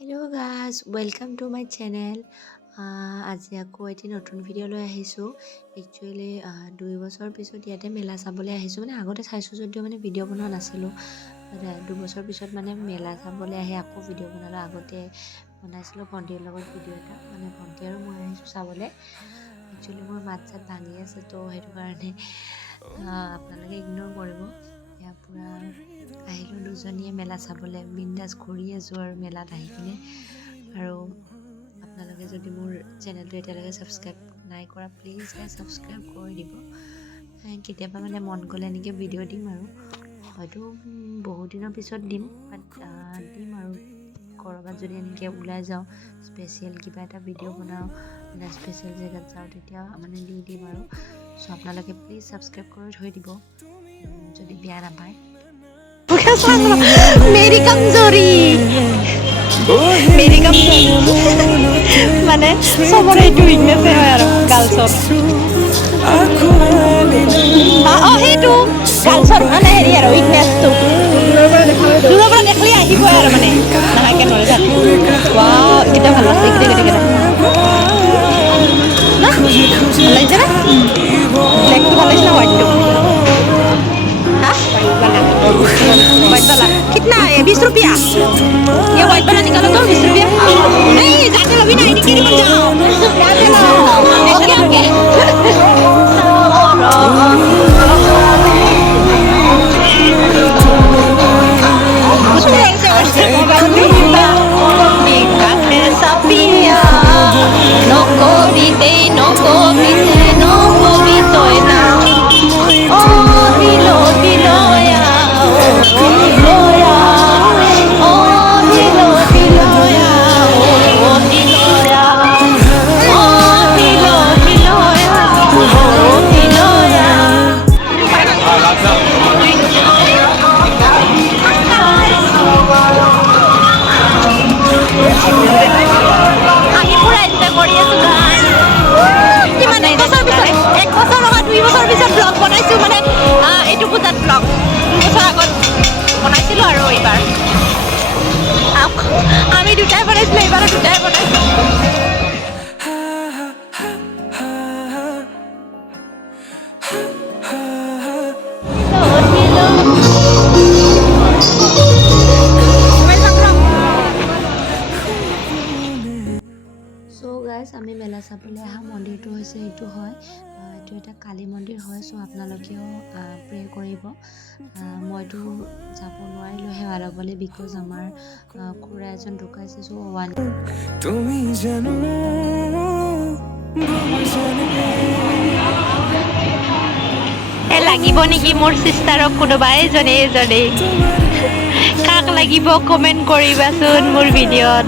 Hello' guys welcome to my channel. আজি আকৌ এটি নতুন ভিডিঅ' লৈ আহিছোঁ। একচুৱেলি 2 বছৰ পিছত ইয়াতে মেলা চাবলৈ আহিছোঁ। মানে আগতে চাইছোঁ যদিও মানে ভিডিঅ' বনোৱা নাছিলোঁ। 2 বছৰ পিছত মানে মেলা চাবলৈ আহি আকৌ ভিডিঅ' বনালোঁ। আগতে বনাইছিলোঁ ভণ্টিৰ লগত ভিডিঅ' এটা, মানে ভণ্টি আৰু মই আহিছোঁ চাবলৈ। একচুৱেলি মোৰ মাত চাত ভাঙি আছে তো সেইটো কাৰণে আপোনালোকে ইগন'ৰ কৰিব। এতিয়া পূৰা আহিলোঁ দুজনীয়ে মেলা চাবলৈ, বিন্দাছ ঘূৰি আছোঁ আৰু মেলাত আহি কিনে। আৰু আপোনালোকে যদি মোৰ চেনেলটো এতিয়ালৈকে ছাবস্ক্ৰাইব নাই কৰা প্লিজ ছাবস্ক্ৰাইব কৰি দিব। কেতিয়াবা মানে মন গ'লে এনেকৈ ভিডিঅ' দিম আৰু হয়তো বহুত দিনৰ পিছত দিম, বাট দিম আৰু ক'ৰবাত যদি এনেকৈ ওলাই যাওঁ, স্পেচিয়েল কিবা এটা ভিডিঅ' বনাওঁ, মানে স্পেচিয়েল জেগাত যাওঁ, তেতিয়া মানে দি দিম আৰু। চ' আপোনালোকে প্লিজ ছাবস্ক্ৰাইব কৰি থৈ দিব যদি বেয়া নাপায়। मेरी कमजोरी मेरी कमजोरी মানে সবৰে এইটো উইকনেছ হয় আৰু গাৰ্লছৰ সেইটো গাৰ্লছৰ মানে হেৰি আৰু উইকনেছটো দূৰৰ পৰা দেখিলে আহিবই আৰু মানে নাহাকে নৰে যাত ৱাও এইকেইটা ভাল লাগছে এইকেইটা না ভাল লাগিছে না ব্লেকটো ভাল লাগিছে না হোৱাইটটো व्हाइट वाला कितना है 20 रुपया ये व्हाइट वाला निकालो तो 20 रुपया नहीं जाते अभी ना आईडी कैरी बन जाओ जाते ना okay okay no COVID no COVID na oh hilo ya আমি দুটাই বনাইছিলো এবাৰো দুটাই বনাইছো চ' গাইজ আমি মেলা চাবলৈ অহা মন্দিৰটো হৈছে এইটো হয়, এইটো এটা কালী মন্দিৰ হয়। চ' আপোনালোকেও প্ৰে কৰিব। মইতো যাব নোৱাৰিলোঁ সেৱাৰাবলৈ বিকজ আমাৰ খুৰা এজন ঢুকাইছে। চ' তুমি জানো লাগিব নেকি মোৰ চিষ্টাৰক কোনোবা এজনে কাক লাগিব কমেণ্ট কৰিবাচোন মোৰ ভিডিঅ'ত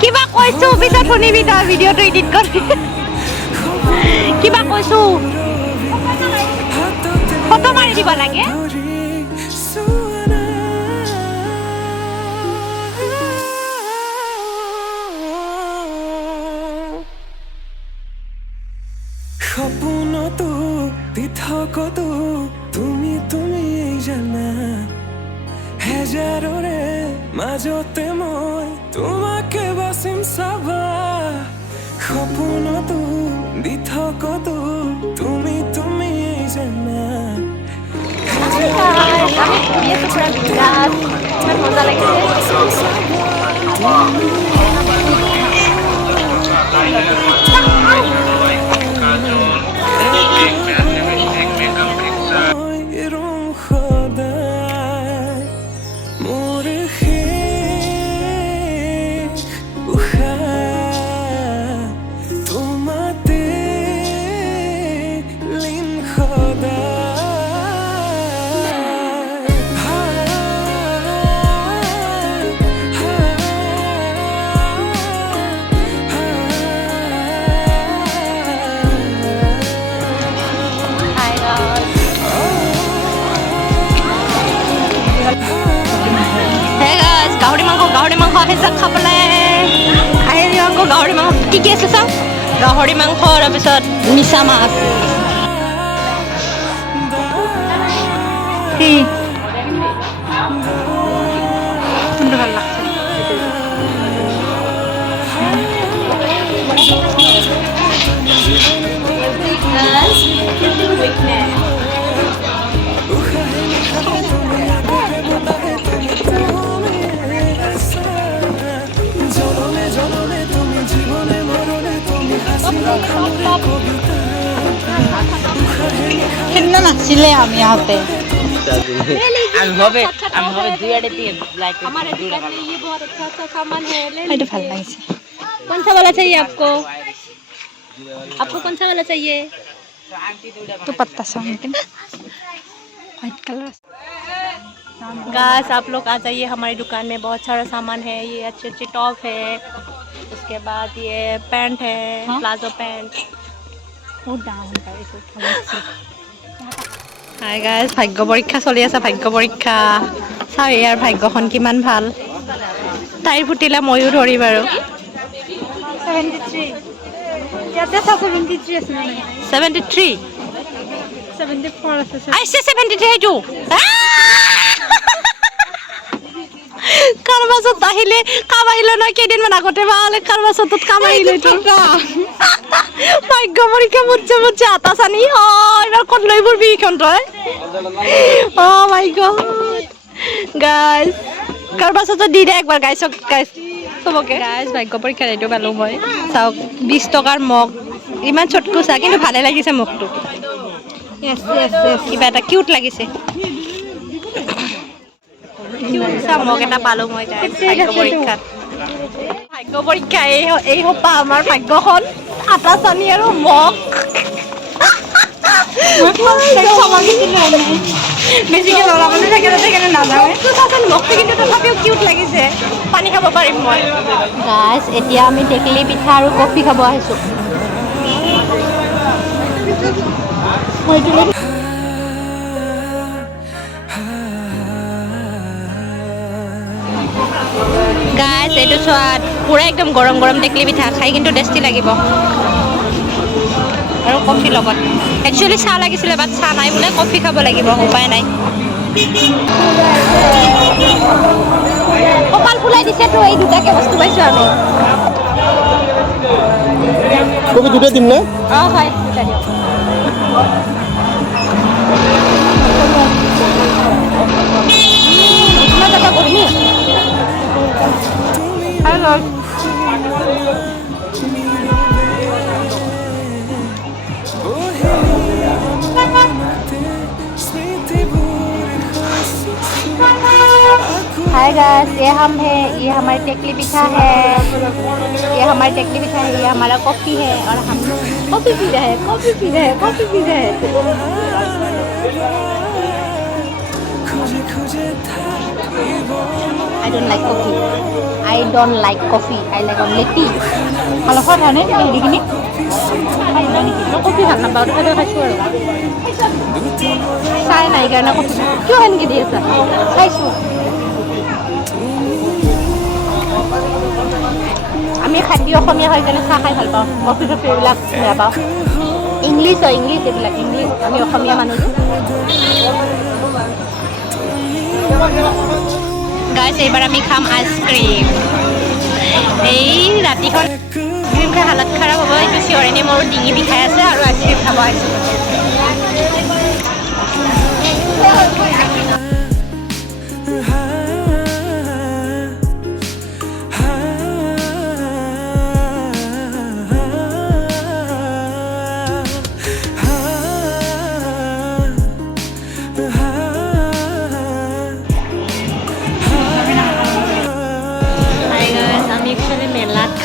কিবা কৈছো পিছত শুনিবি তই ভিডিঅ'টো এডিট কৰি কিবা কৈছো ফটো মাৰি দিব লাগে সপোনতো দিঠকতো তুমি জানা হেজাৰৰে মাজতে মই তোমাকে বাচিম চাবা সপোনতো দিঠকতো তুমি জানা আমি ঘুৰি আছো পুৰা বিৰাট ইমান মজা লাগিছে গাহৰি মাংস আহিছে খাবলৈ আহি আকৌ গাহৰি মাংস কি কি আছে চাওঁ গাহৰি মাংস তাৰপিছত মিছা মাছ কি দিনা নাছিলে আমি আহোঁতে हमारे दुकान में ये बहुत अच्छा अच्छा सामान है ले সেইটো ভাল লাগিছে कौन सा वाला चाहिए आपको आपको कौन सा वाला चाहिए দুপাট্টা চাওঁ নেকি হোৱাইট কালাৰ गाइस आप लोग आ जाइए हमारी दुकान में बहुत सारा सामान है ये अच्छे अच्छे टॉप है उसके बाद ये पैंट है प्लाजो पैंट বহুত ডাঙৰ এইটো হাই গাইজ ভাগ্য পৰীক্ষা চলি আছে ভাগ্য পৰীক্ষা চাওঁ ইয়াৰ ভাগ্যখন কিমান ভাল তাইৰ ফুটিলে ময়ো ধৰিম আৰু 73 আহিছে 73 সেইটো কাৰবাছত আহিলে কাম আহিলে নহয় কেইদিনমান আগতে ভাল কাৰবাছত কাম আহিলে ভাগ্য পৰীক্ষা মুঠছে আটা চানি এবাৰ ক'ত লৈ ফুৰবি এইখন তই মাই গড গাইজ কাৰবাছত দি দে একবাৰ গাইছক গাইজ চবকে গাইজ ভাগ্য পৰীক্ষাত এইটো পালোঁ মই চাওক 20 টকাৰ মগ ইমান চটকু চা কিন্তু ভালে লাগিছে মগটো কিবা এটা কিউট লাগিছে মগ এটা পালোঁ মই ভাগ্য পৰীক্ষাত ভাগ্য পৰীক্ষা এই সোপা আমাৰ ভাগ্যখন আটা চানি আৰু মগ বেছিকৈ লৰাবলৈ থাকে সেইকাৰণে নাযাওঁ মগটো কিন্তু তথাপিও কিউট লাগিছে পানী খাব পাৰিম মই গাইজ এতিয়া আমি টেকেলি পিঠা আৰু কফি খাব আহিছোঁ গাইজ এইটো চোৱাত পুৰা একদম গৰম গৰম টেকেলি পিঠা খাই কিন্তু টেষ্টি লাগিব আৰু কফি লগত একচুৱেলি চাহ লাগিছিলে বাট চাহ নাই বোলে কফি খাব লাগিব উপায় নাই কপাল ফুলাই দিছেতো এই দুটাকে বস্তু পাইছোঁ আমি কবি দুটা দিম না অঁ হয় দুটা দিয়ক কিমান টকা কৰিমি হেল্ল' हाय गाइस ये हम है ये हमारी टेकली पिठा है ये हमारी टेकली पिठा है ये हमारा कॉफ़ी है और हम कॉफ़ी पी रहे हैं कॉफ़ी पी रहे हैं कॉफ़ी पी रहे हैं I don't like coffee I don't like coffee I like only tea kalau kau dah ni di sini coffee kan nampak ada kasih orang saya naik karena coffee क्यों है इनके दिए sir खाइছো আমি খাদ্য অসমীয়া হৈ কেনে চাহ খাই ভাল পাওঁ কফি চফি এইবিলাক বেয়া পাওঁ ইংলিছ হয় ইংলিছ এইবিলাক ইংলিছ আমি অসমীয়া মানুহ গাইজ এইবাৰ আমি খাম আইচক্ৰীম এই ৰাতিখন ক্ৰীম খাই হালত খাৰাপ হ'ব এইটো চিঞৰ এনেই মোৰ ডিঙি বিষাই আছে আৰু আইচক্ৰীম খাব আহিছোঁ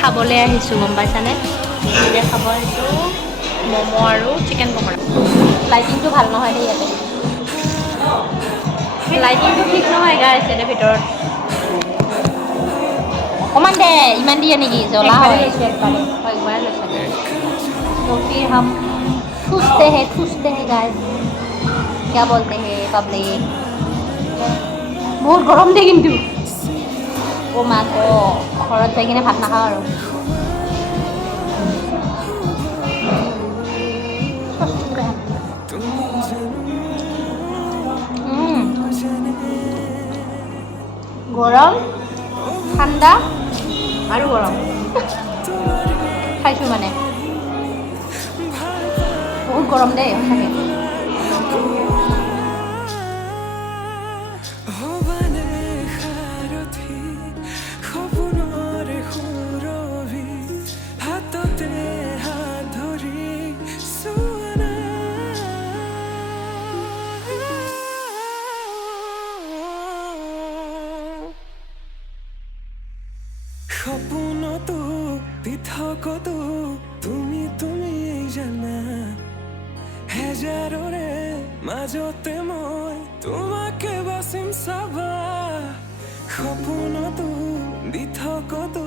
খাবলৈ আহিছোঁ গম পাইছানে এতিয়া খাব আহিছোঁ ম'ম' আৰু চিকেন পকৰা লাইটিংটো ভাল নহয় দেই ইয়াতে লাইটিংটো ঠিক নহয় গাইছ ইয়াতে ভিতৰত অকণমান দে ইমান দিয়ে নেকি জ্বলা হয় একবাৰে লৈছে क्योंकि हम ठूसते हैं गाइस क्या बोलते हैं पब्लिक बहुत গৰম দে কিন্তু ও মা ক ঘৰত যাই কিনে ভাত নাখাওঁ আৰু গৰম ঠাণ্ডা আৰু গৰম খাইছোঁ মানে বহুত গৰম দেই সঁচাকৈ সপোনতো দি থাকোতো তুমি তুমি জানা হেজাৰৰে মাজতে মই তোমাকে বাচিম চাবা সপোনতো দি থাকোতো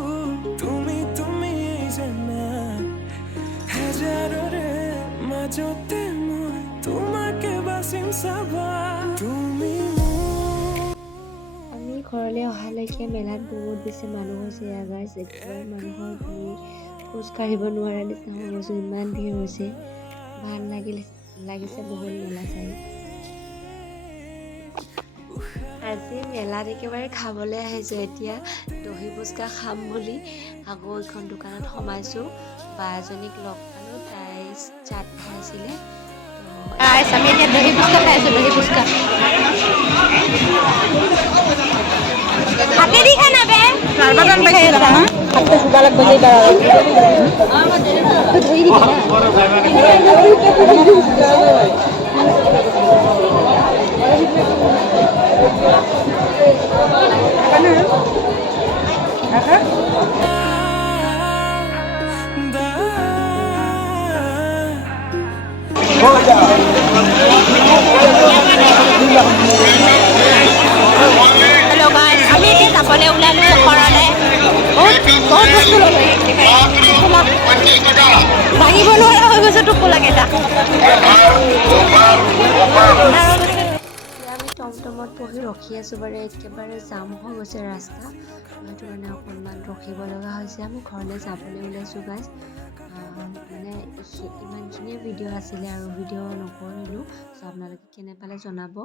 তুমি তুমি জানা হেজাৰৰে মাজতে মই তোমাকে বাচিম চাবা তুমি আমি ঘৰলৈ অহালৈকে মেলাত বহুত বেছি মানুহ হৈছে গাইজ একেবাৰে মানুহৰ ভিৰ খোজ কাঢ়িব নোৱাৰা নিচিনা হৈ গৈছোঁ ইমান ভিৰ হৈছে ভাল লাগিছে বহুত মেলা চাই আজি মেলাত একেবাৰে খাবলৈ আহিছোঁ এতিয়া দহি ফুচকা খাম বুলি আকৌ এইখন দোকানত সোমাইছোঁ বা এজনীক লগ পালোঁ তাই চাট খাইছিলে गाइस আমি এতিয়া দহি ফুচকা খাইছো দহি ফুচকা হাতে দি খানা বে সারবাগান পাইছিল না হাতে সুগা লাগবে যে দাঁড়াও তো ধুই দিবি না हेलो गाइस আমি এতিয়া যাবলৈ ওলালো ঘৰলৈ বহুত বস্তু ল'লো ভাঙিব নোৱাৰা হৈ গৈছে টোপোলাকেইটা আমি টমটমত বহি ৰখি আছোঁ বাৰু একেবাৰে জাম হৈ গৈছে ৰাস্তা সেইটো কাৰণে অকণমান ৰখিব লগা হৈছে আমি ঘৰলৈ যাবলৈ ওলাইছোঁ গাইজ মানে ইমানখিনিয়ে ভিডিঅ' আছিলে আৰু ভিডিঅ' নকৰিলোঁ চ' আপোনালোকে কেনে পালে জনাব